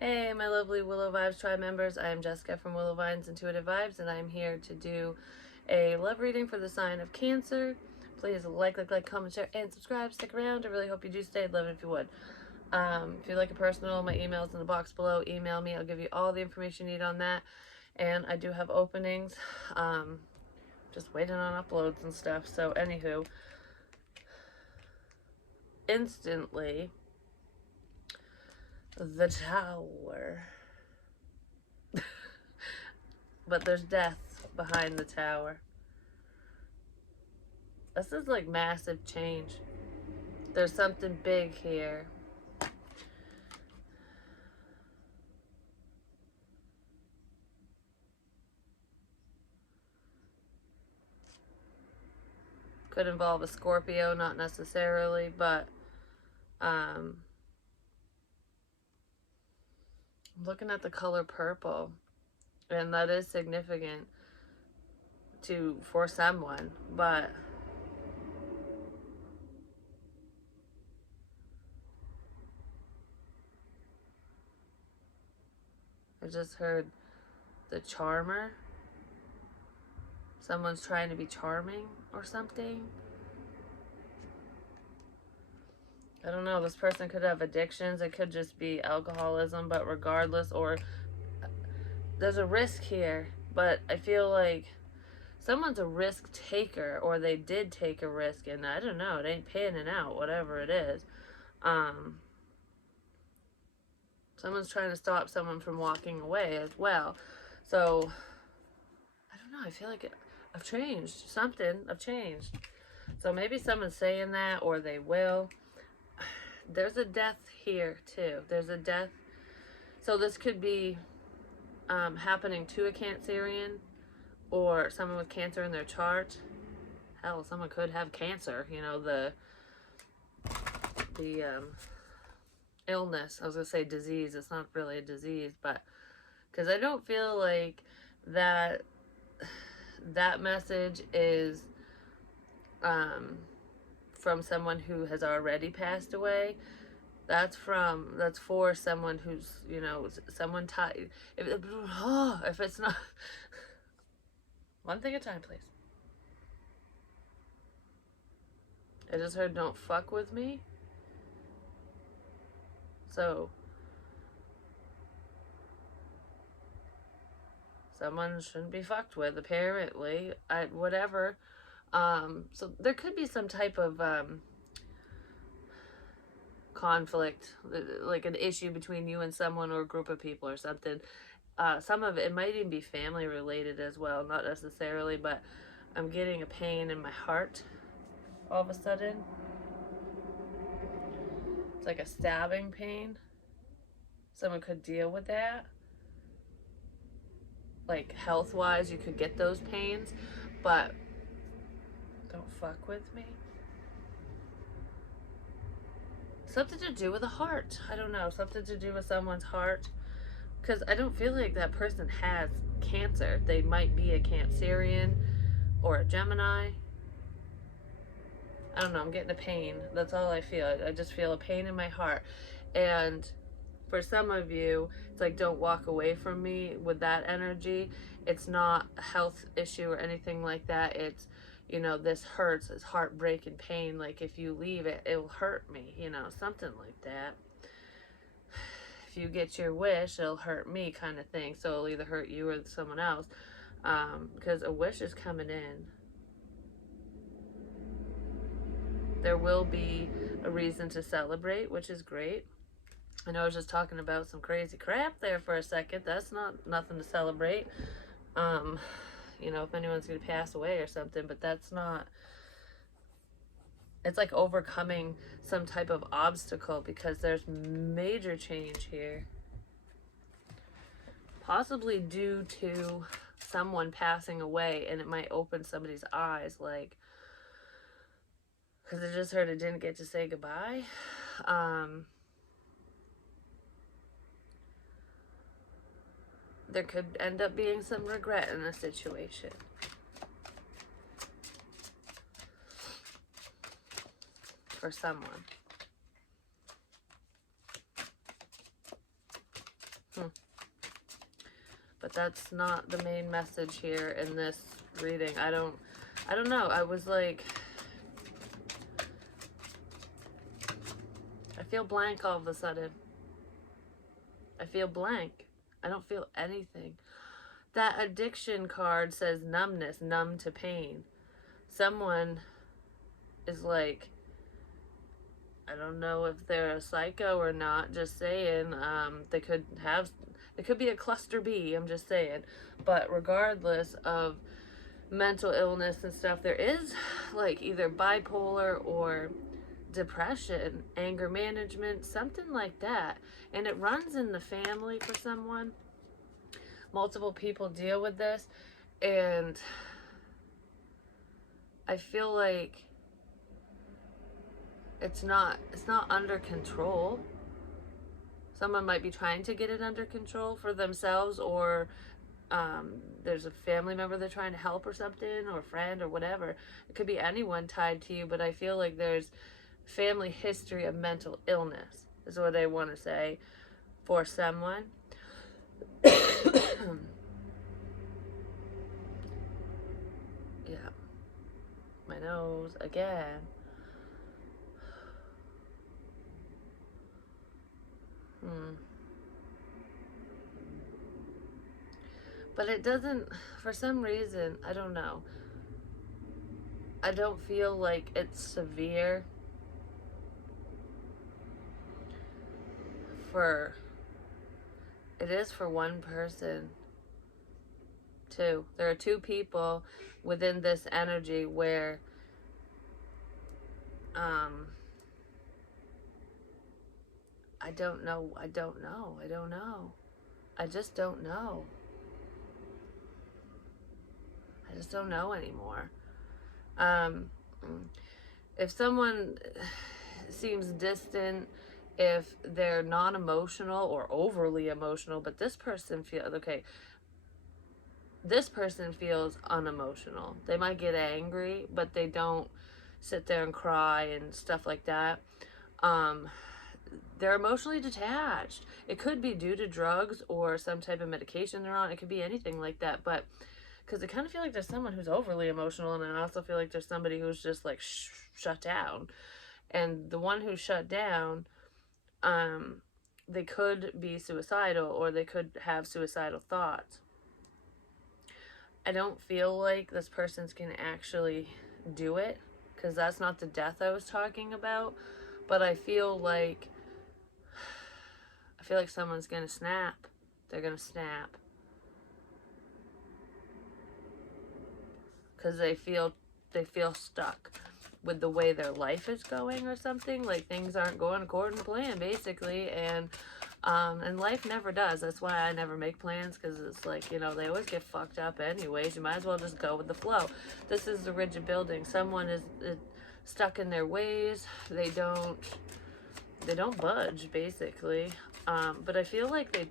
Hey, my lovely Willow Vibes Tribe members. I am Jessica from Willow Vines Intuitive Vibes, and I'm here to do a love reading for the sign of Cancer. Please like, comment, share, and subscribe. Stick around. I really hope you do stay. I'd love it if you would. If you'd like a personal, my email is in the box below. Email me. I'll give you all the information you need on that. And I do have openings. Just waiting on uploads and stuff. So, anywho, instantly, the Tower. But there's death behind the Tower. This is like massive change. There's something big here. Could involve a Scorpio, not necessarily, but I'm looking at the color purple, and that is significant for someone, but I just heard the charmer. Someone's trying to be charming or something. I don't know. This person could have addictions. It could just be alcoholism, but regardless, or there's a risk here, but I feel like someone's a risk taker, or they did take a risk, and I don't know, it ain't panning out, whatever it is. Someone's trying to stop someone from walking away as well. So, I don't know, I feel like I've changed something. I've changed. So maybe someone's saying that, or they will. There's a death here, too. There's a death. So this could be happening to a Cancerian, or someone with cancer in their chart. Hell, someone could have cancer, you know, the illness. I was going to say disease. It's not really a disease, but because I don't feel like that message is from someone who has already passed away. That's for someone who's, you know, someone tied. If it's not, one thing at a time, please. I just heard don't fuck with me. So, someone shouldn't be fucked with, apparently. Whatever. So there could be some type of conflict, like an issue between you and someone or a group of people or something. Some of it might even be family related as well, not necessarily, but I'm getting a pain in my heart all of a sudden. It's like a stabbing pain. Someone could deal with that. Like health wise, you could get those pains, but don't fuck with me. Something to do with the heart. I don't know. Something to do with someone's heart. Because I don't feel like that person has cancer. They might be a Cancerian or a Gemini. I don't know. I'm getting a pain. That's all I feel. I just feel a pain in my heart. And for some of you, it's like, don't walk away from me with that energy. It's not a health issue or anything like that. It's, you know, this hurts. It's heartbreak and pain. Like, if you leave it, it'll hurt me, you know, something like that. If you get your wish, it'll hurt me, kind of thing. So it'll either hurt you or someone else. Because a wish is coming in. There will be a reason to celebrate, which is great. I know I was just talking about some crazy crap there for a second. That's nothing to celebrate. You know, if anyone's going to pass away or something, but that's not. It's like overcoming some type of obstacle, because there's major change here. Possibly due to someone passing away, and it might open somebody's eyes, like, because I just heard it didn't get to say goodbye. There could end up being some regret in the situation. For someone. But that's not the main message here in this reading. I don't know. I was like, I feel blank all of a sudden. I feel blank. I don't feel anything. That addiction card says numbness, numb to pain. Someone is like, I don't know if they're a psycho or not, just saying, they could be a cluster B, I'm just saying. But regardless of mental illness and stuff, there is like either bipolar or depression, anger management, something like that. And it runs in the family for someone. Multiple people deal with this, and I feel like it's not under control. Someone might be trying to get it under control for themselves, or there's a family member they're trying to help or something, or a friend or whatever. It could be anyone tied to you, but I feel like there's family history of mental illness is what I want to say for someone. Yeah, my nose again. But it doesn't, for some reason, I don't know. I don't feel like it's severe for, it is for one person, too. There are two people within this energy where, I don't know. I just don't know. I just don't know anymore. If someone seems distant, if they're non-emotional or overly emotional, but this person feels, okay, this person feels unemotional. They might get angry, but they don't sit there and cry and stuff like that. They're emotionally detached. It could be due to drugs or some type of medication they're on. It could be anything like that, but because I kind of feel like there's someone who's overly emotional, and I also feel like there's somebody who's just like shut down. And the one who's shut down, they could be suicidal, or they could have suicidal thoughts. I don't feel like this person's gonna actually do it, because that's not the death I was talking about. But I feel like someone's gonna snap. They're gonna snap because they feel stuck with the way their life is going or something. Like things aren't going according to plan, basically. And life never does. That's why I never make plans, because it's like, you know, they always get fucked up anyways. You might as well just go with the flow. This is the rigid building. Someone is stuck in their ways. They don't budge, basically. But I feel like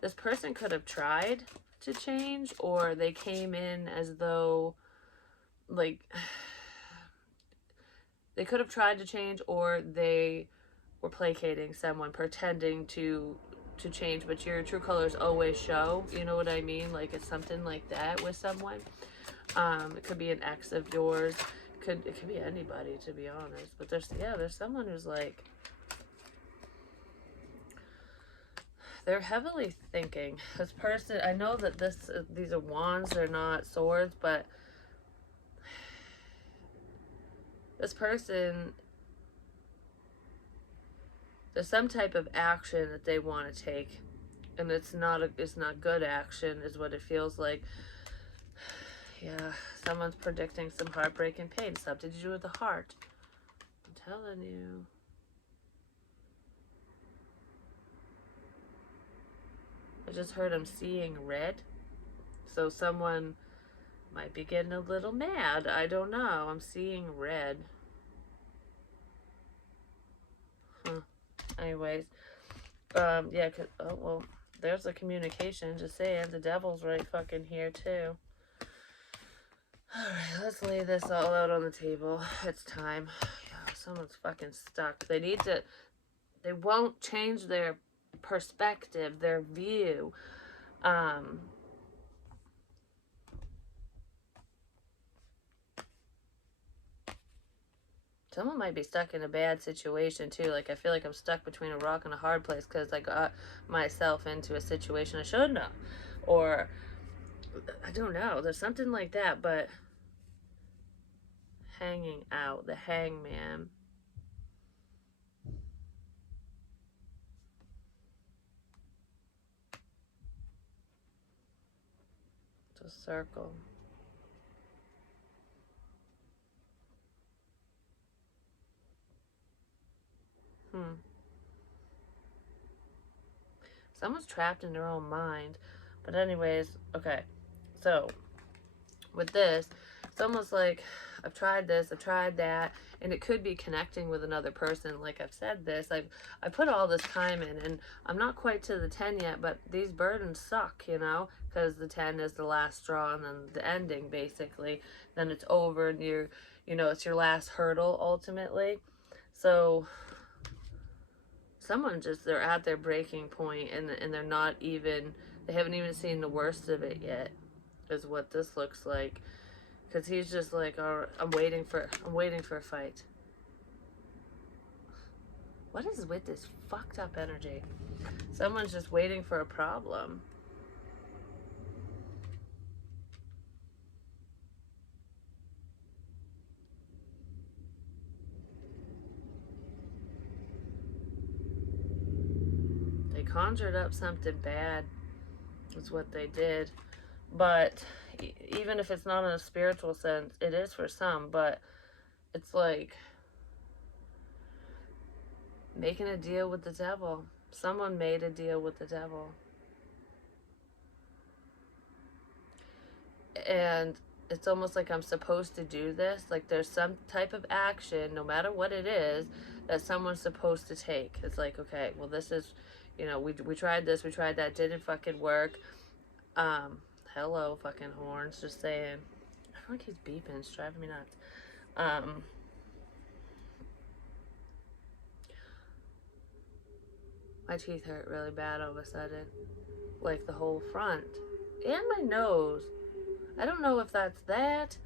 this person could have tried to change, or they came in as though, like, they could have tried to change, or they were placating someone, pretending to change, but your true colors always show, you know what I mean? Like, it's something like that with someone. It could be an ex of yours. It could be anybody, to be honest. But there's someone who's like, they're heavily thinking. This person, I know that these are wands, they're not swords, but this person, there's some type of action that they want to take, and it's not good action, is what it feels like. Yeah, someone's predicting some heartbreak and pain, something to do with the heart. I'm telling you. I just heard I'm seeing red. So someone might be getting a little mad. I don't know. I'm seeing red. Anyways. Yeah, oh, well, there's the communication. Just saying, the devil's right fucking here, too. Alright, let's lay this all out on the table. It's time. Yeah, someone's fucking stuck. They won't change their perspective, their view. Someone might be stuck in a bad situation too. Like, I feel like I'm stuck between a rock and a hard place because I got myself into a situation I shouldn't have. Or, I don't know. There's something like that, but hanging out, the hangman, the circle. Hmm. Someone's trapped in their own mind. But anyways, okay. So with this, it's almost like I've tried this, I've tried that, and it could be connecting with another person. Like I've said this, I put all this time in, and I'm not quite to the 10 yet, but these burdens suck, you know, because the 10 is the last straw and then the ending, basically. Then it's over, and you know, it's your last hurdle ultimately. So someone just, they're at their breaking point, and they're not even, they haven't even seen the worst of it yet, is what this looks like. Because he's just like, oh, I'm waiting for a fight. What is with this fucked up energy? Someone's just waiting for a problem. They conjured up something bad, is what they did. But even if it's not in a spiritual sense, it is for some, but it's like making a deal with the devil. Someone made a deal with the devil. And it's almost like I'm supposed to do this. Like there's some type of action, no matter what it is, that someone's supposed to take. It's like, okay, well, this is, you know, we tried this, we tried that, didn't fucking work. Hello, fucking horns, just saying. I don't like he's beeping, it's driving me nuts. My teeth hurt really bad all of a sudden. Like the whole front. And my nose. I don't know if that's that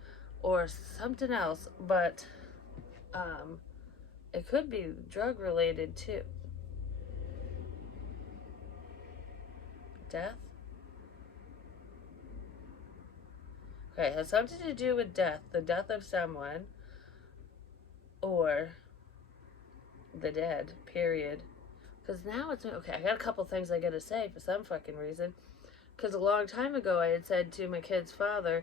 or something else, but it could be drug related too. Death? Okay, it has something to do with death, the death of someone, or the dead, period. Because now it's okay. I got a couple things I gotta say for some fucking reason. Because a long time ago, I had said to my kid's father,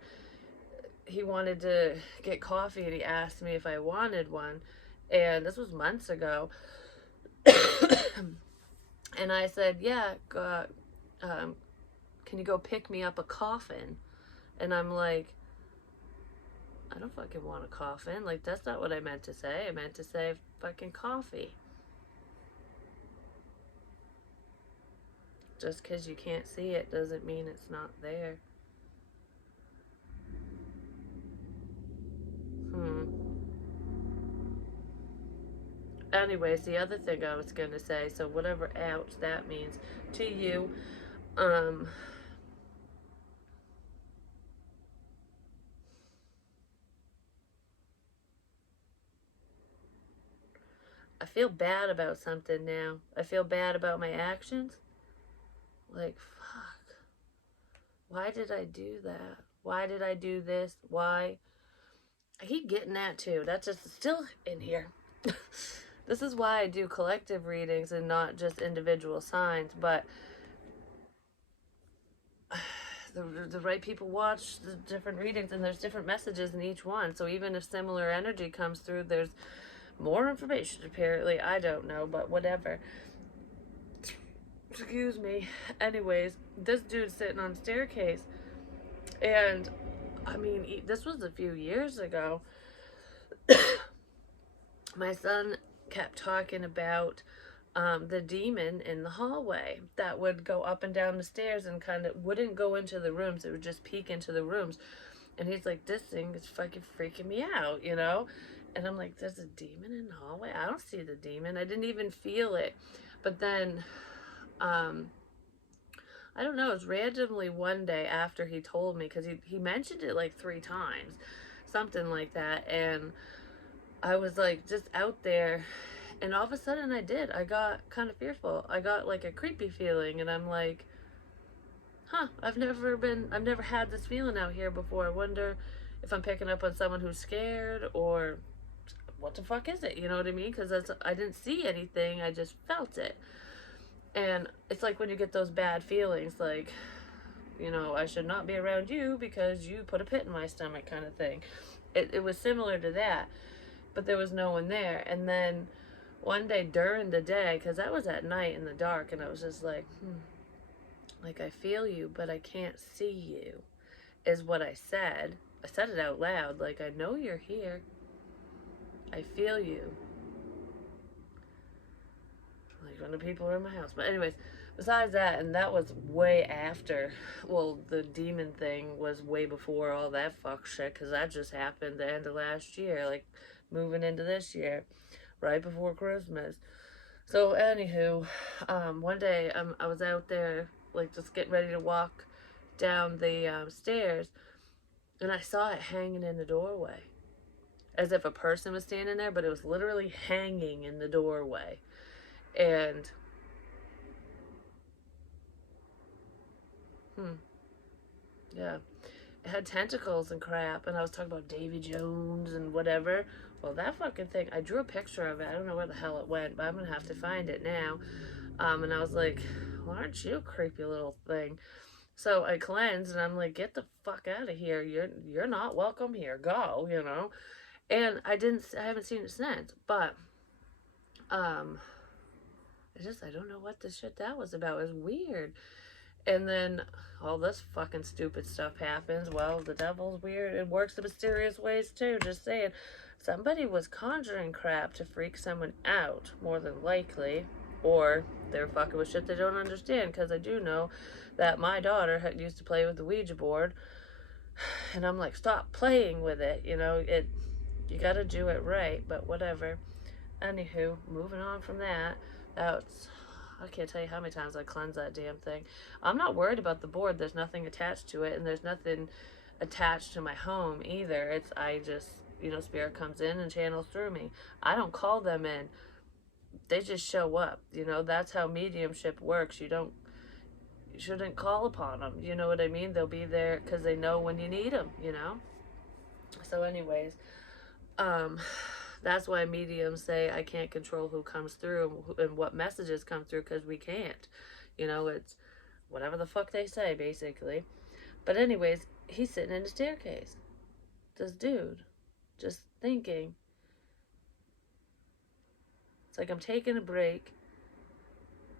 he wanted to get coffee and he asked me if I wanted one. And this was months ago. And I said, yeah, can you go pick me up a coffin? And I'm like, I don't fucking want a coffin. Like, that's not what I meant to say. I meant to say fucking coffee. Just because you can't see it doesn't mean it's not there. Anyways, the other thing I was going to say, so whatever ouch that means to you, I feel bad about something now. I feel bad about my actions. Like, fuck. Why did I do that? Why did I do this? Why? I keep getting that too. That's just still in here. This is why I do collective readings and not just individual signs, but the right people watch the different readings and there's different messages in each one. So even if similar energy comes through, there's more information apparently. I don't know, but whatever. Excuse me. Anyways, this dude's sitting on a staircase, and I mean, this was a few years ago. My son kept talking about the demon in the hallway that would go up and down the stairs and kind of wouldn't go into the rooms. It would just peek into the rooms. And he's like, this thing is fucking freaking me out, you know? And I'm like, there's a demon in the hallway? I don't see the demon. I didn't even feel it. But then Um, I don't know. It was randomly one day after he told me, because he mentioned it like 3 times, something like that. And I was like just out there. And all of a sudden I did. I got kind of fearful. I got like a creepy feeling. And I'm like, huh, I've never had this feeling out here before. I wonder if I'm picking up on someone who's scared, or what the fuck is it? You know what I mean? Because I didn't see anything. I just felt it. And it's like when you get those bad feelings, like, I should not be around you because you put a pit in my stomach, kind of thing. It was similar to that, but there was no one there. And then one day during the day, because that was at night in the dark, and I was just like, like, I feel you, but I can't see you, is what I said. I said it out loud, like, I know you're here. I feel you. Like, when the people are in my house. But anyways, besides that, and that was way after, well, the demon thing was way before all that fuck shit, because that just happened the end of last year, like, moving into this year, right before Christmas. So, anywho, one day I was out there, like, just getting ready to walk down the stairs, and I saw it hanging in the doorway, as if a person was standing there, but it was literally hanging in the doorway. And, yeah, it had tentacles and crap, and I was talking about Davy Jones and whatever. Well, that fucking thing, I drew a picture of it. I don't know where the hell it went, but I'm gonna have to find it now. And I was like, well, aren't you a creepy little thing? So I cleansed, and I'm like, get the fuck out of here. You're not welcome here. Go. And I haven't seen it since. But um I don't know what the shit that was about. It was weird. And then all this fucking stupid stuff happens. Well, the devil's weird. It works in mysterious ways too. Just saying. Somebody was conjuring crap to freak someone out, more than likely. Or they're fucking with shit they don't understand. Because I do know that my daughter used to play with the Ouija board. And I'm like, stop playing with it. You gotta do it right. But whatever. Anywho, moving on from that. That's I can't tell you how many times I cleanse that damn thing. I'm not worried about the board. There's nothing attached to it, and there's nothing attached to my home either. I just, spirit comes in and channels through me. I don't call them in. They just show up. That's how mediumship works. You shouldn't call upon them. You know what I mean? They'll be there because they know when you need them. So, anyways, um, that's why mediums say I can't control who comes through and what messages come through, because we can't. It's whatever the fuck they say, basically. But anyways, he's sitting in the staircase. This dude, just thinking. It's like, I'm taking a break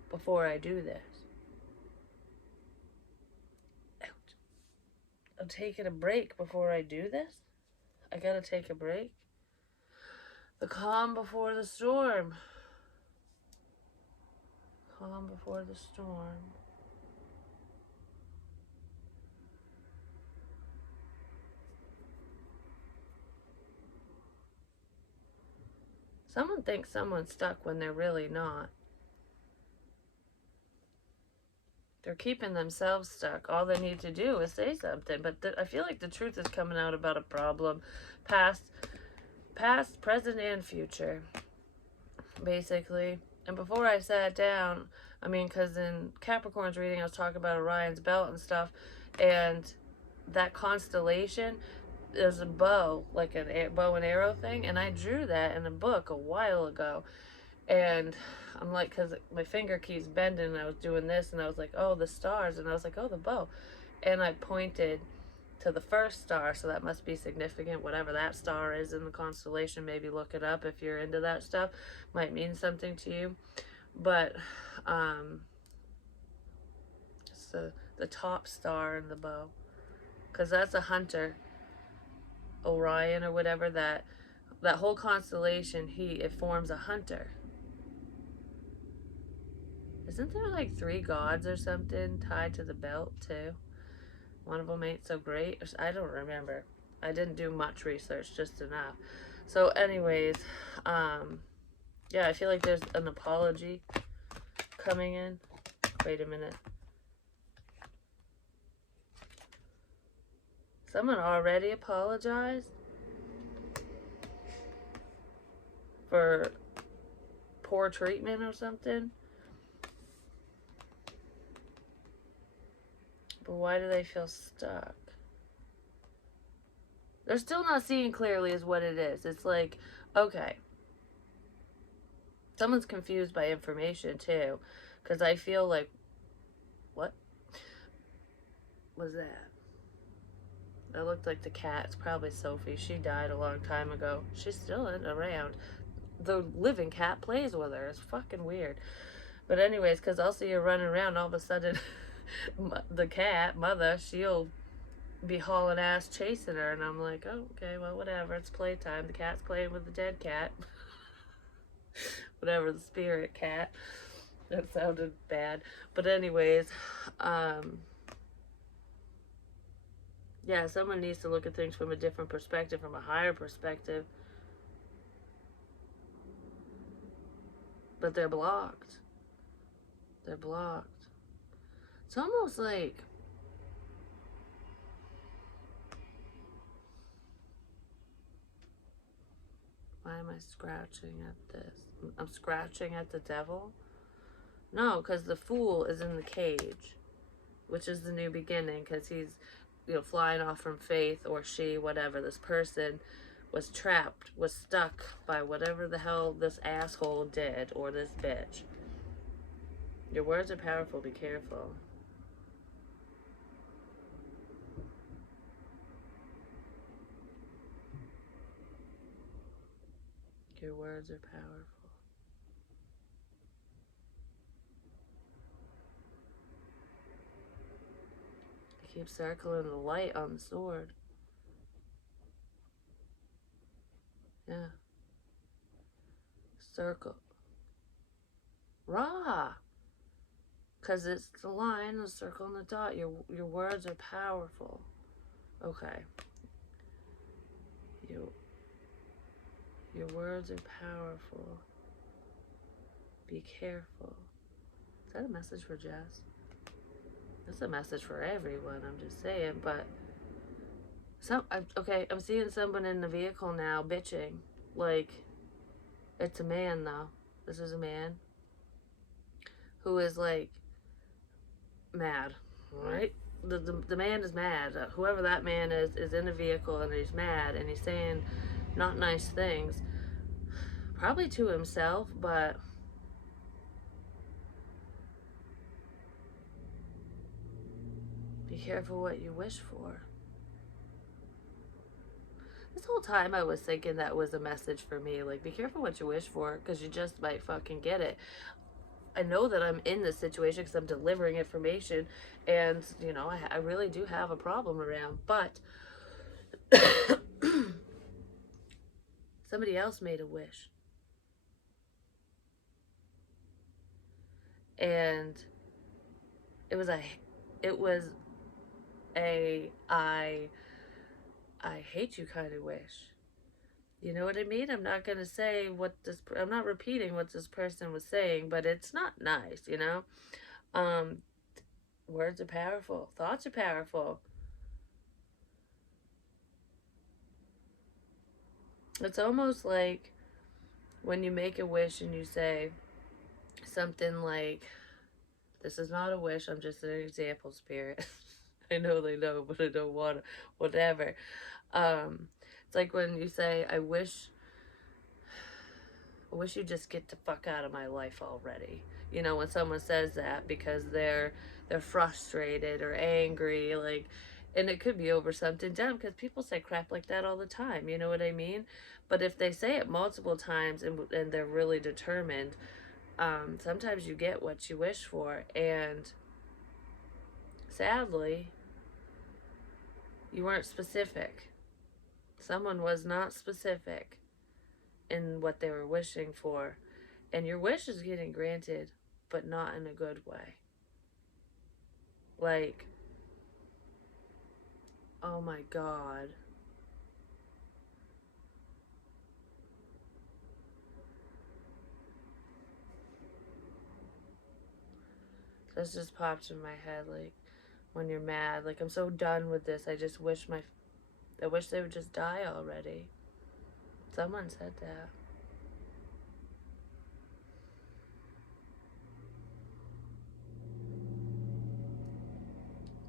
before I do this. Ouch. I'm taking a break before I do this? I gotta take a break? The calm before the storm. Calm before the storm. Someone thinks someone's stuck when they're really not. They're keeping themselves stuck. All they need to do is say something. But I feel like the truth is coming out about a problem, past, present, and future, basically. And before I sat down, because in Capricorn's reading, I was talking about Orion's belt and stuff, and that constellation, there's a bow, like a bow and arrow thing, and I drew that in a book a while ago. And I'm like, because my finger keeps bending, and I was doing this, and I was like, oh, the stars, and I was like, oh, the bow. And I pointed to the first star, so that must be significant, whatever that star is in the constellation. Maybe look it up if you're into that stuff. Might mean something to you. But it's the top star in the bow, because that's a hunter, Orion or whatever. That whole constellation, it forms a hunter. Isn't there like 3 gods or something tied to the belt too? One of them ain't so great. I don't remember. I didn't do much research, just enough. So anyways, yeah, I feel like there's an apology coming in. Wait a minute. Someone already apologized for poor treatment or something? But why do they feel stuck? They're still not seeing clearly is what it is. It's like, okay. Someone's confused by information too. Because I feel like, what was that? That looked like the cat. It's probably Sophie. She died a long time ago. She's still around. The living cat plays with her. It's fucking weird. But anyways, because I'll see her running around, all of a sudden, the cat, mother, she'll be hauling ass chasing her, and I'm like, oh, okay, well, whatever. It's playtime. The cat's playing with the dead cat. Whatever, the spirit cat. That sounded bad. But anyways, yeah, someone needs to look at things from a different perspective, from a higher perspective. But they're blocked. They're blocked. It's almost like, why am I scratching at this? I'm scratching at the devil? No, because the fool is in the cage, which is the new beginning, because he's, flying off from faith, or she, whatever. This person was trapped, was stuck by whatever the hell this asshole did, or this bitch. Your words are powerful. Be careful. Your words are powerful. I keep circling the light on the sword. Yeah. Circle. Raw. Because it's the line, the circle, and the dot. Your words are powerful. Okay. Your words are powerful. Be careful. Is that a message for Jess? That's a message for everyone, I'm just saying. But I'm seeing someone in the vehicle now bitching. Like, it's a man though. This is a man who is like mad, right? The man is mad. Whoever that man is in a vehicle, and he's mad, and he's saying not nice things, probably to himself, but be careful what you wish for. This whole time I was thinking that was a message for me, like, be careful what you wish for, because you just might fucking get it. I know that I'm in this situation because I'm delivering information, and I really do have a problem around, but somebody else made a wish, and it was a I hate you kind of wish. You know what I mean? I'm not going to say I'm not repeating what this person was saying, but it's not nice. Um, Words are powerful. Thoughts are powerful. It's almost like when you make a wish and you say something like, this is not a wish, I'm just an example, spirit. I know they know, but I don't want to, whatever. It's like when you say, I wish you just get the fuck out of my life already. When someone says that because they're frustrated or angry, like, and it could be over something dumb, because people say crap like that all the time, you know what I mean? But if they say it multiple times, and they're really determined, sometimes you get what you wish for. And sadly, you weren't specific. Someone was not specific in what they were wishing for. And your wish is getting granted, but not in a good way. Like, oh my God. This just popped in my head, like, when you're mad. Like, I'm so done with this. I wish they would just die already. Someone said that.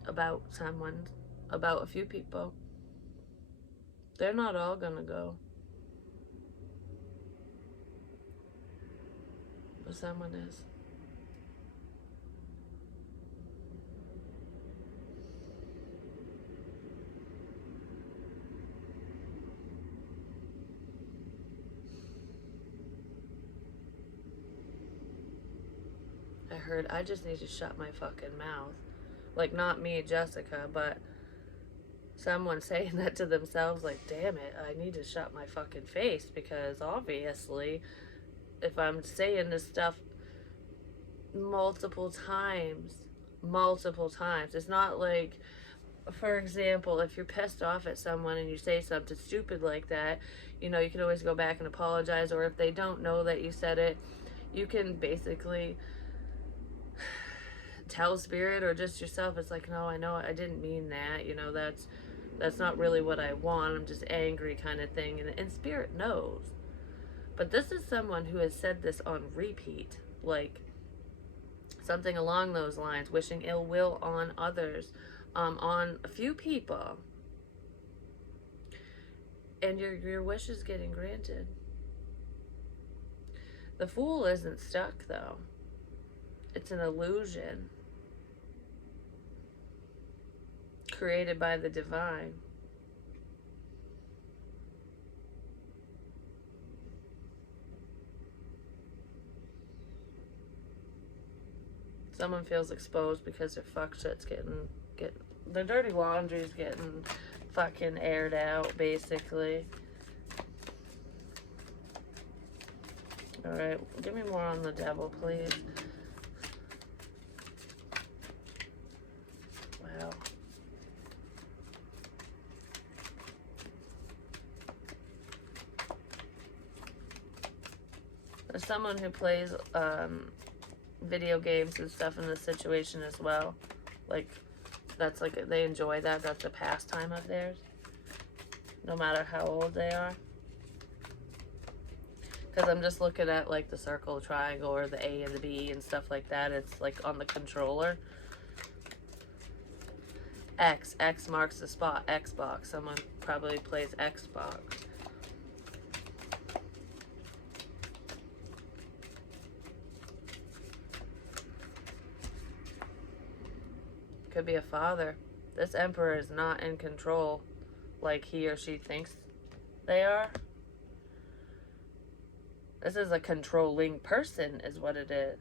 About someone. About a few people. They're not all gonna go. But someone is. I heard I just need to shut my fucking mouth. Like, not me, Jessica, but someone saying that to themselves, like, damn it, I need to shut my fucking face, because obviously, if I'm saying this stuff multiple times, it's not like, for example, if you're pissed off at someone and you say something stupid like that, you know, you can always go back and apologize, or if they don't know that you said it, you can basically tell spirit or just yourself, it's like, no, I know I didn't mean that, you know, that's not really what I want, I'm just angry, kind of thing. And spirit knows. But this is someone who has said this on repeat, like something along those lines, wishing ill will on others, on a few people, and your wish is getting granted. The Fool isn't stuck, though. It's an illusion created by the divine. Someone feels exposed because their fuck shit's getting their dirty laundry's getting fucking aired out, basically. Alright, give me more on the devil, please. Wow. There's someone who plays video games and stuff in this situation as well. Like, that's like, they enjoy that. That's a pastime of theirs, no matter how old they are. Because I'm just looking at like the circle, triangle, or the A and the B and stuff like that. It's like on the controller. X marks the spot. Xbox. Someone probably plays Xbox. Could be a father. This emperor is not in control like he or she thinks they are. This is a controlling person is what it is.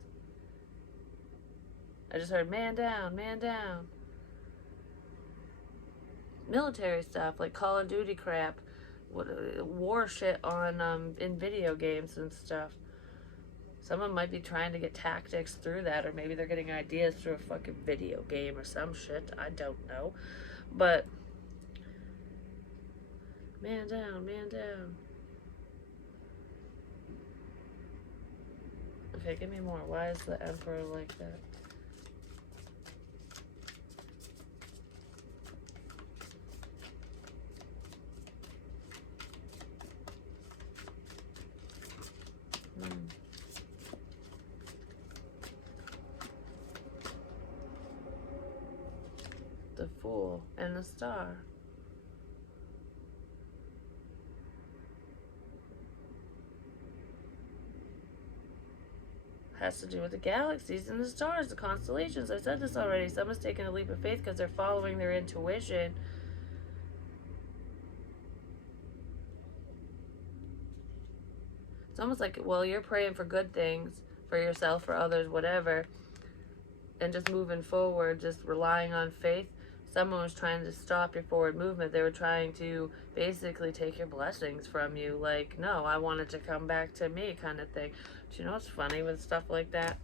I just heard man down, man down. Military stuff like Call of Duty crap, war shit on in video games and stuff. Someone might be trying to get tactics through that, or maybe they're getting ideas through a fucking video game or some shit. I don't know. But man down, man down. Okay, give me more. Why is the emperor like that? The Fool and the Star. Has to do with the galaxies and the stars, the constellations. I said this already. Someone's taking a leap of faith because they're following their intuition. It's almost like, well, you're praying for good things for yourself, for others, whatever, and just moving forward, just relying on faith. Someone was trying to stop your forward movement. They were trying to basically take your blessings from you. Like, no, I want it to come back to me, kind of thing. But you know what's funny with stuff like that?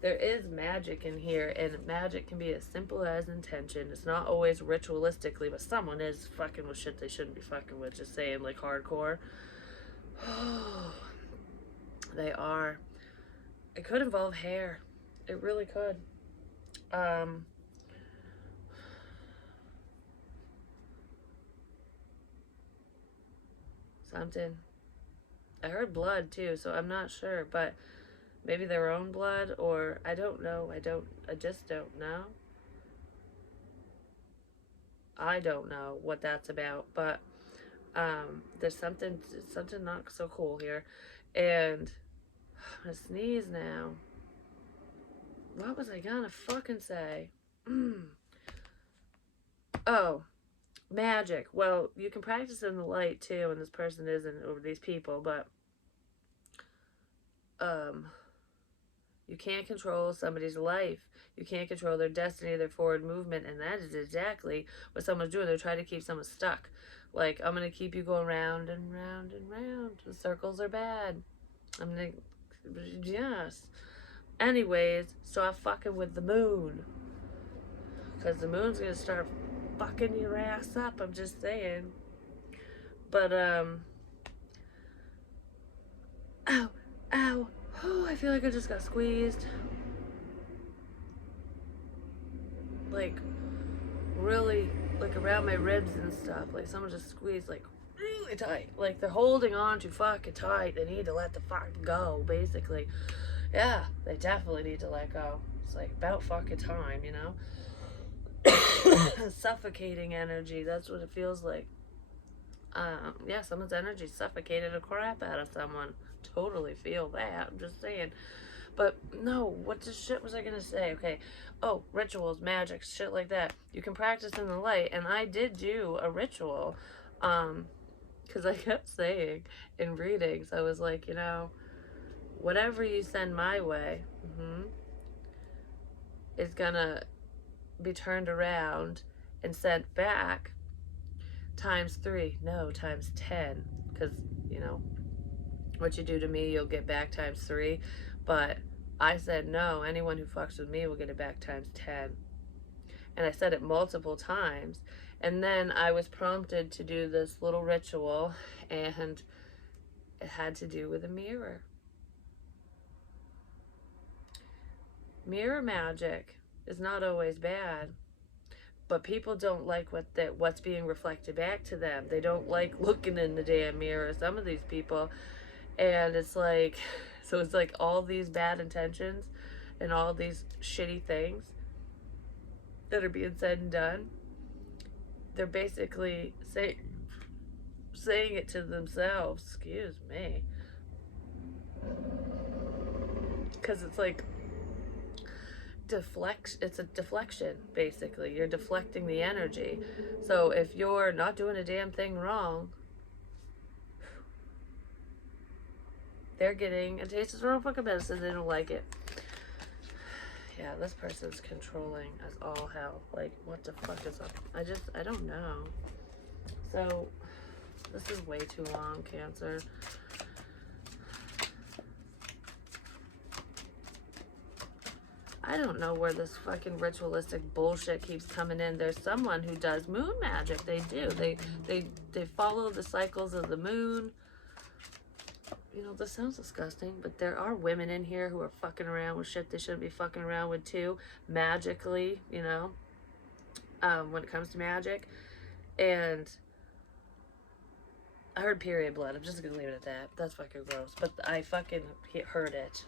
There is magic in here, and magic can be as simple as intention. It's not always ritualistically, but someone is fucking with shit they shouldn't be fucking with, just saying, like, hardcore. They are. It could involve hair. It really could. Um, something. I heard blood too, so I'm not sure, but maybe their own blood, or I don't know. I just don't know. I don't know what that's about, but there's something not so cool here. And I'm gonna sneeze now. What was I gonna fucking say? Oh, magic. Well, you can practice in the light too, and this person isn't over these people, but um you can't control somebody's life. You can't control their destiny, their forward movement, and that is exactly what someone's doing. They're trying to keep someone stuck. Like, I'm gonna keep you going round and round and round. The circles are bad. I'm gonna, yes. Anyways, stop fucking with the moon, because the moon's gonna start fucking your ass up. I'm just saying. But ow, ow. Oh, I feel like I just got squeezed. Like, really, like around my ribs and stuff. Like someone just squeezed like really tight. Like they're holding on too fucking tight. They need to let the fuck go, basically. Yeah, they definitely need to let go. It's like about fucking time, you know? Suffocating energy, that's what it feels like. Yeah, someone's energy suffocated the crap out of someone. Totally feel that. I'm just saying. But no, what the shit was I gonna say? Okay. Oh, rituals, magic, shit like that. You can practice in the light, and I did do a ritual. Because I kept saying in readings, I was like, whatever you send my way, is gonna be turned around and sent back times 3. No, times 10. Because, you know, what you do to me, you'll get back times 3. But I said, no, anyone who fucks with me will get it back times 10. And I said it multiple times. And then I was prompted to do this little ritual, and it had to do with a mirror. Mirror magic is not always bad, but people don't like what's being reflected back to them. They don't like looking in the damn mirror, some of these people. And it's like, so it's like all these bad intentions and all these shitty things that are being said and done. They're basically saying it to themselves. Excuse me. Because it's like it's a deflection, basically. You're deflecting the energy. So if you're not doing a damn thing wrong, they're getting a taste of their own fucking medicine. They don't like it. Yeah, this person's controlling as all hell. Like, what the fuck is up? I don't know. So, this is way too long, Cancer. I don't know where this fucking ritualistic bullshit keeps coming in. There's someone who does moon magic. They do. They follow the cycles of the moon. You know, this sounds disgusting, but there are women in here who are fucking around with shit they shouldn't be fucking around with too, magically, when it comes to magic. And I heard period blood. I'm just gonna leave it at that. That's fucking gross. But I fucking heard it.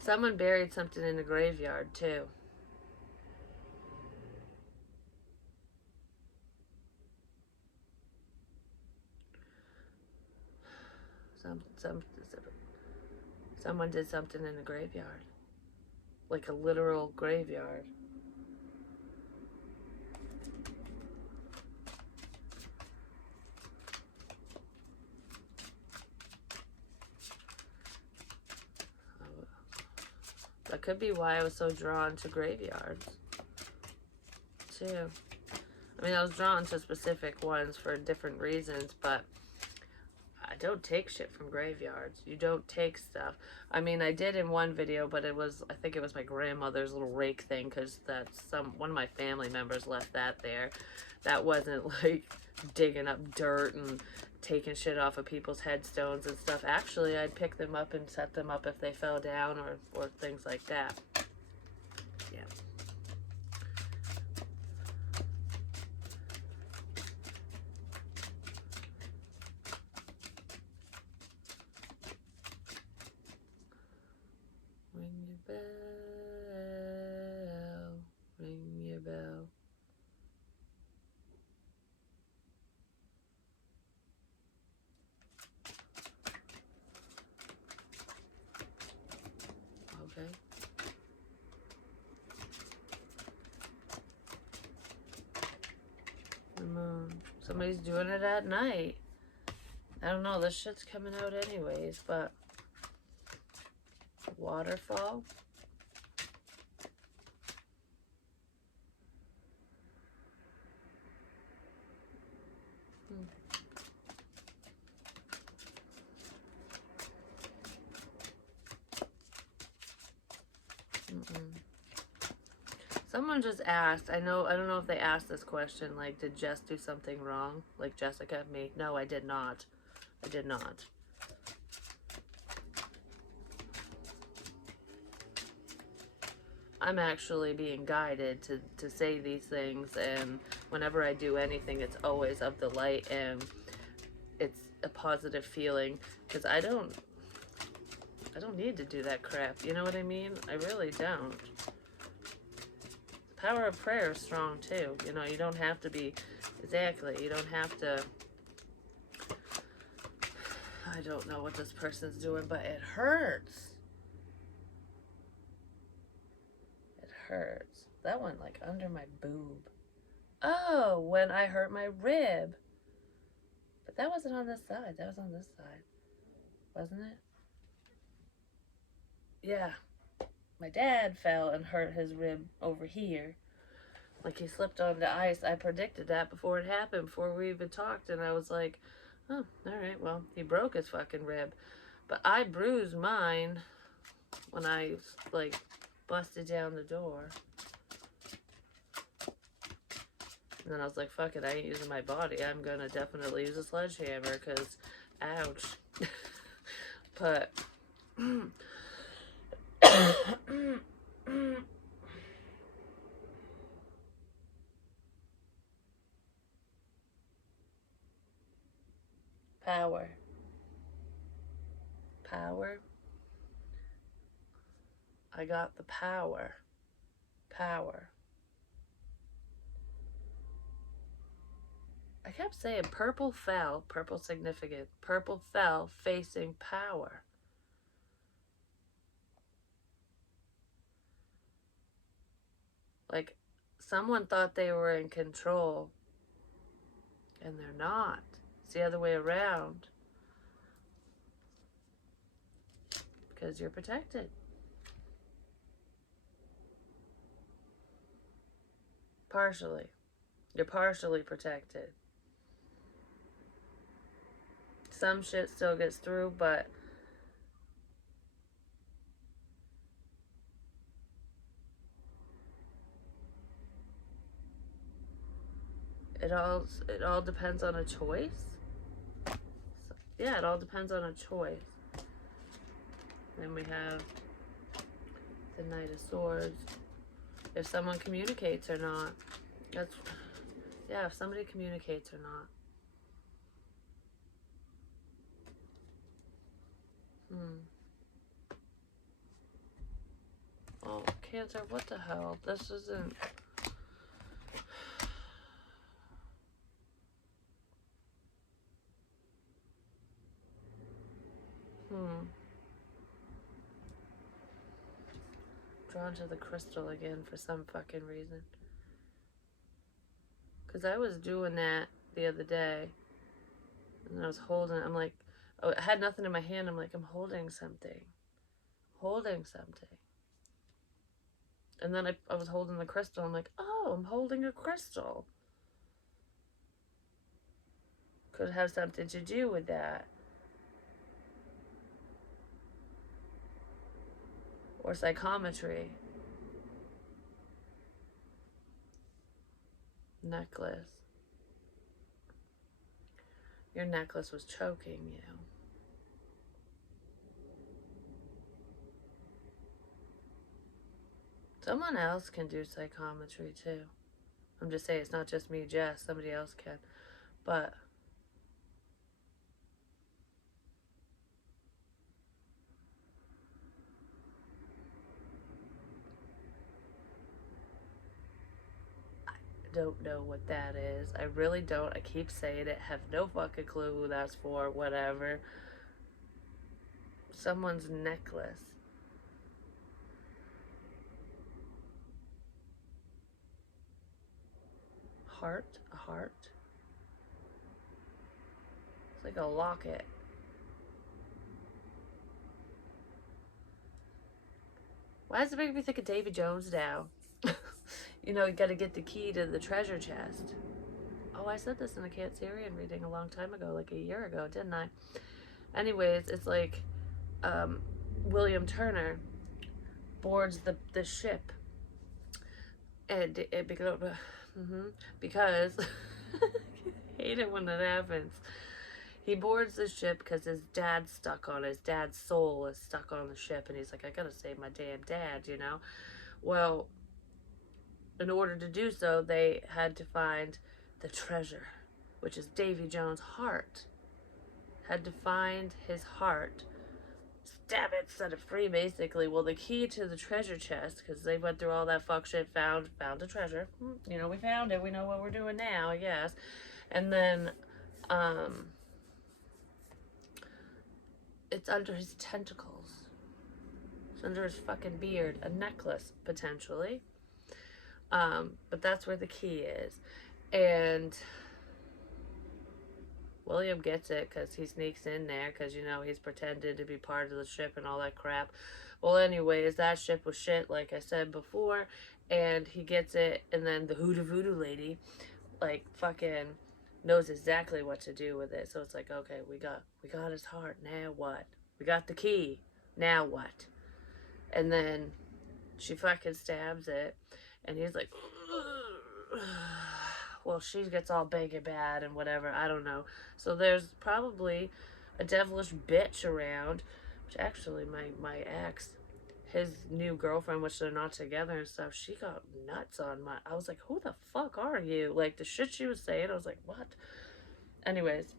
Someone buried something in the graveyard too. Someone did something in the graveyard. Like a literal graveyard. That could be why I was so drawn to graveyards, too. I mean, I was drawn to specific ones for different reasons, but I don't take shit from graveyards. You don't take stuff. I mean, I did in one video, but I think it was my grandmother's little rake thing, because one of my family members left that there. That wasn't like digging up dirt and taking shit off of people's headstones and stuff. Actually, I'd pick them up and set them up if they fell down or things like that. Somebody's doing it at night. I don't know, this shit's coming out anyways, but waterfall. Someone just asked, I don't know if they asked this question, like, did Jess do something wrong? Like Jessica, me? No, I did not. I did not. I'm actually being guided to say these things, and whenever I do anything, it's always of the light, and it's a positive feeling, because I don't need to do that crap, you know what I mean? I really don't. The power of prayer is strong too, you know, you don't have to be, exactly, you don't have to, I don't know what this person's doing, but it hurts. It hurts. That went like under my boob. Oh, when I hurt my rib. But that wasn't on this side, that was on this side, wasn't it? Yeah. My dad fell and hurt his rib over here. Like he slipped on the ice. I predicted that before it happened, before we even talked. And I was like, oh, all right, well, he broke his fucking rib. But I bruised mine when I, like, busted down the door. And then I was like, fuck it, I ain't using my body. I'm going to definitely use a sledgehammer because, ouch. But... Power. Power. I got the power. Power. I kept saying purple fell, purple significant, purple fell facing power. Like, someone thought they were in control, and they're not. It's the other way around. Because you're protected. Partially. You're partially protected. Some shit still gets through, but it all depends on a choice. So, yeah, it all depends on a choice. Then we have the Knight of Swords. If someone communicates or not. That's, yeah, if somebody communicates or not. Oh, Cancer, what the hell? This isn't... Drawn to the crystal again for some fucking reason. Because I was doing that the other day. And I was holding, I'm like, oh, I had nothing in my hand. I'm like, I'm holding something. Holding something. And then I was holding the crystal. I'm like, oh, I'm holding a crystal. Could have something to do with that. Or psychometry. Necklace. Your necklace was choking you. Someone else can do psychometry too. I'm just saying, it's not just me, Jess. Somebody else can. But I don't know what that is. I really don't. I keep saying it. Have no fucking clue who that's for. Whatever. Someone's necklace. Heart? A heart? It's like a locket. Why does it make me think of Davy Jones now? You know, you gotta get the key to the treasure chest. Oh, I said this in a Cancerian reading a long time ago, like a year ago, didn't I? Anyways, it's like um, William Turner boards the ship, and it because I hate it when that happens. He boards the ship because his dad's stuck on his dad's soul is stuck on the ship, and he's like, I gotta save my damn dad, you know. Well, in order to do so, they had to find the treasure, which is Davy Jones' heart. Had to find his heart, stab it, set it free, basically. Well, the key to the treasure chest, because they went through all that fuck shit, found a treasure. You know, we found it. We know what we're doing now, I guess. And then, it's under his tentacles. It's under his fucking beard. A necklace, potentially. But that's where the key is. And William gets it because he sneaks in there because, you know, he's pretended to be part of the ship and all that crap. Well, anyways, that ship was shit, like I said before, and he gets it, and then the hoodoo voodoo lady, like, fucking knows exactly what to do with it. So it's like, okay, we got his heart. Now what? We got the key. Now what? And then she fucking stabs it, and he's like, well, she gets all big and bad and whatever. I don't know. So there's probably a devilish bitch around, which actually my ex, his new girlfriend, which they're not together and stuff, she got nuts on my. I was like, who the fuck are you? Like the shit she was saying, I was like, what? Anyways,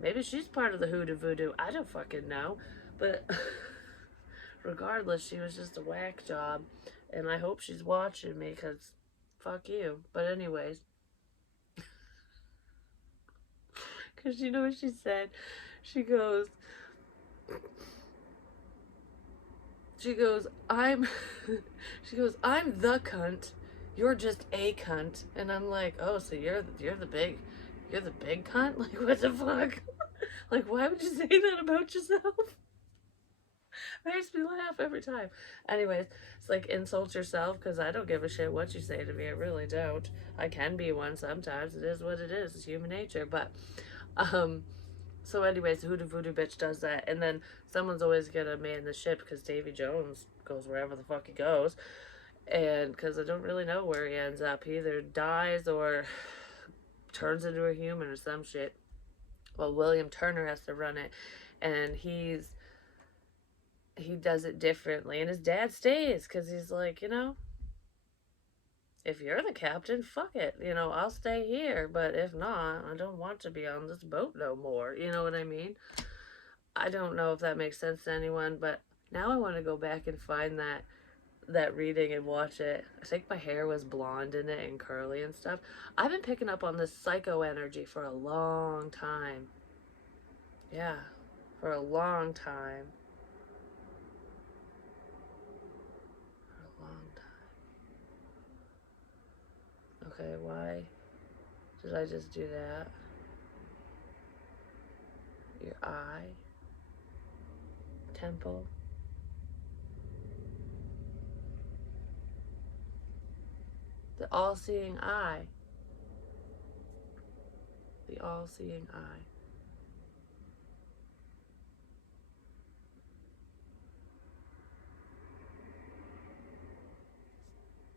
maybe she's part of the hoodoo voodoo. I don't fucking know, but regardless, she was just a whack job, and I hope she's watching me because fuck you. But anyways. Because you know what she said? She goes, I'm, I'm the cunt. You're just a cunt. And I'm like, oh, so you're the big cunt? Like, what the fuck? Like, why would you say that about yourself? It makes me laugh every time. Anyways, it's like insult yourself because I don't give a shit what you say to me. I really don't. I can be one sometimes. It is what it is. It's human nature. But, so anyways, the hoodoo voodoo bitch does that, and then someone's always gonna man the ship because Davy Jones goes wherever the fuck he goes, and because I don't really know where he ends up. He either dies or turns into a human or some shit. Well, William Turner has to run it, and he does it differently, and his dad stays because he's like, you know, if you're the captain, fuck it. You know, I'll stay here. But if not, I don't want to be on this boat no more. You know what I mean? I don't know if that makes sense to anyone, but now I want to go back and find that reading and watch it. I think my hair was blonde in it and curly and stuff. I've been picking up on this psycho energy for a long time. Yeah, for a long time. For a long time. Okay, why did I just do that? Your eye, temple. The all-seeing eye. The all-seeing eye.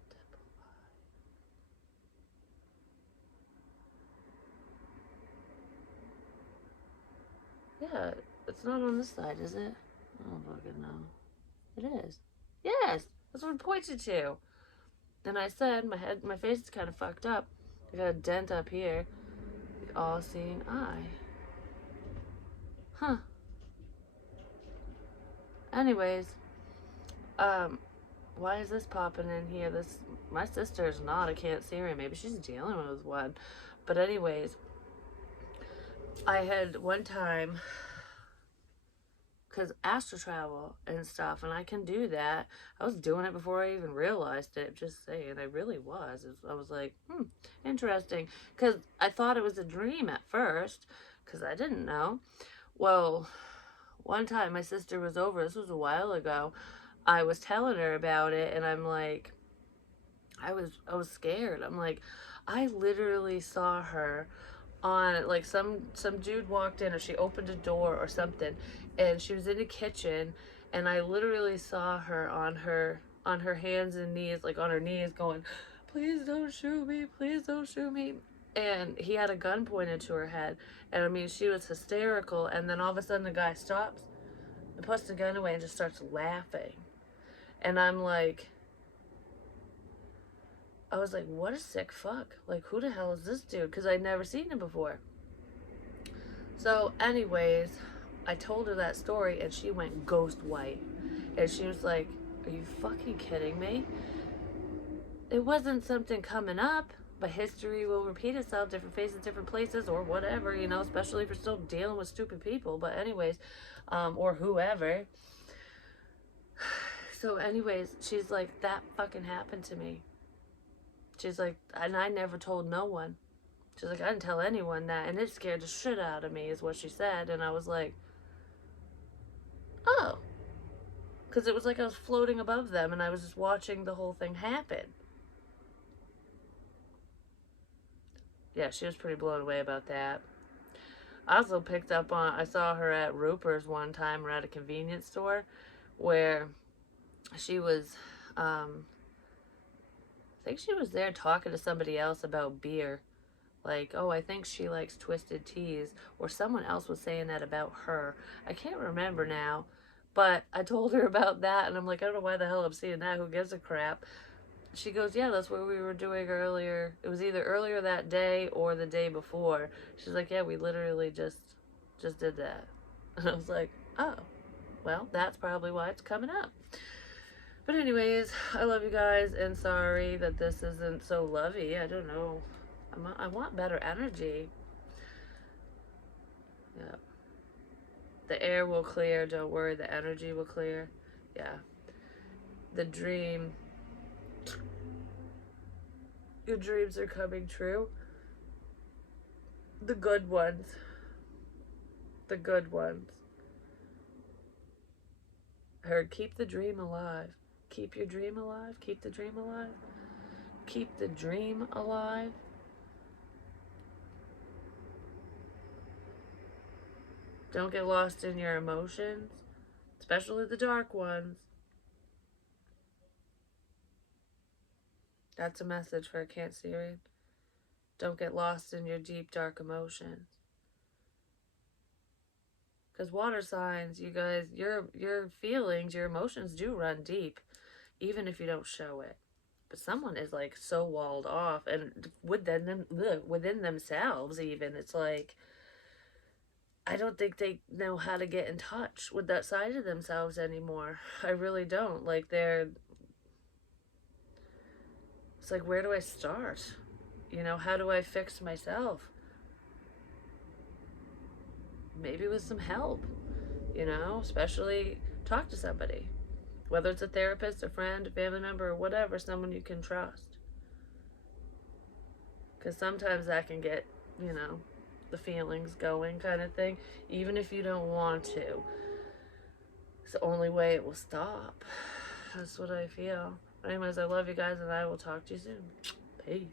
Temple eye. Yeah, it's not on this side, is it? I don't fucking know. It is. Yes, that's what I pointed to. Then I said my face is kind of fucked up. I got a dent up here. The all-seeing eye. Huh. Anyways, why is this popping in here? My sister is not a Cancerian. Maybe she's dealing with one. But anyways, I had one time, because astral travel and stuff, and I can do that. I was doing it before I even realized it. Just saying, I really was. I was like, interesting, because I thought it was a dream at first, because I didn't know. Well, one time my sister was over, this was a while ago. I was telling her about it, and I'm like, I was scared. I'm like, I literally saw her on, like, some dude walked in, or she opened a door or something, and she was in the kitchen, and I literally saw her on her hands and knees, like on her knees, going, please don't shoot me, please don't shoot me. And he had a gun pointed to her head, and I mean, she was hysterical. And then all of a sudden the guy stops and puts the gun away and just starts laughing. And I'm like, I was like, what a sick fuck. Like, who the hell is this dude? Because I'd never seen him before. So, anyways, I told her that story, and she went ghost white. And she was like, are you fucking kidding me? It wasn't something coming up, but history will repeat itself, different faces, different places, or whatever, you know, especially if you're still dealing with stupid people. But, anyways, or whoever. So, anyways, she's like, that fucking happened to me. She's like, and I never told no one. She's like, I didn't tell anyone that, and it scared the shit out of me, is what she said. And I was like, oh. Because it was like I was floating above them, and I was just watching the whole thing happen. Yeah, she was pretty blown away about that. I also picked up on, I saw her at Ruper's one time, or at a convenience store, where she was, I think she was there talking to somebody else about beer. Like, oh, I think she likes twisted teas, or someone else was saying that about her. I can't remember now, but I told her about that, and I'm like, I don't know why the hell I'm seeing that. Who gives a crap? She goes, yeah, that's what we were doing earlier. It was either earlier that day or the day before. She's like, yeah, we literally just did that. And I was like, oh, well, that's probably why it's coming up. But anyways, I love you guys, and sorry that this isn't so lovey. I don't know. I want better energy. Yeah. The air will clear. Don't worry. The energy will clear. Yeah. The dream. Your dreams are coming true. The good ones. The good ones. I heard, keep the dream alive. Keep your dream alive. Keep the dream alive. Keep the dream alive. Don't get lost in your emotions, especially the dark ones. That's a message for a Cancerian. Don't get lost in your deep, dark emotions. Because water signs, you guys, your feelings, your emotions do run deep, even if you don't show it. But someone is like so walled off, and within themselves, even, it's like, I don't think they know how to get in touch with that side of themselves anymore. I really don't. Like, it's like, where do I start? You know, how do I fix myself? Maybe with some help, you know, especially talk to somebody. Whether it's a therapist, a friend, a family member, or whatever, someone you can trust. Because sometimes that can get, you know, the feelings going, kind of thing, even if you don't want to. It's the only way it will stop. That's what I feel. Anyways, I love you guys, and I will talk to you soon. Peace.